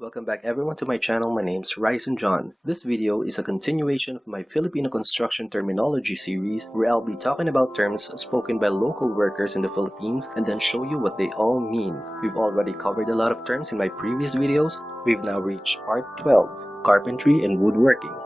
Welcome back everyone to my channel. My name's Raison John. This video is a continuation of my Filipino construction terminology series where I'll be talking about terms spoken by local workers in the Philippines and then show you what they all mean. We've already covered a lot of terms in my previous videos. We've now reached part 12, Carpentry and Woodworking.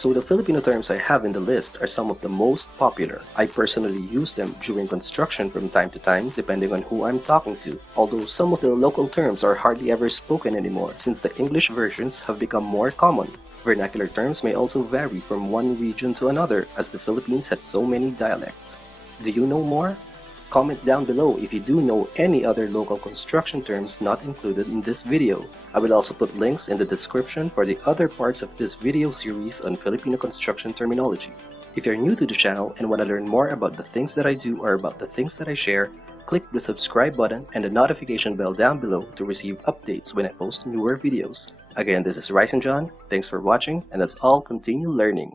So the Filipino terms I have in the list are some of the most popular. I personally use them during construction from time to time depending on who I'm talking to, although some of the local terms are hardly ever spoken anymore since the English versions have become more common. Vernacular terms may also vary from one region to another as the Philippines has so many dialects. Do you know more? Comment down below if you do know any other local construction terms not included in this video. I will also put links in the description for the other parts of this video series on Filipino construction terminology. If you're new to the channel and want to learn more about the things that I do or about the things that I share, click the subscribe button and the notification bell down below to receive updates when I post newer videos. Again, this is Raison John. Thanks for watching, and let's all continue learning.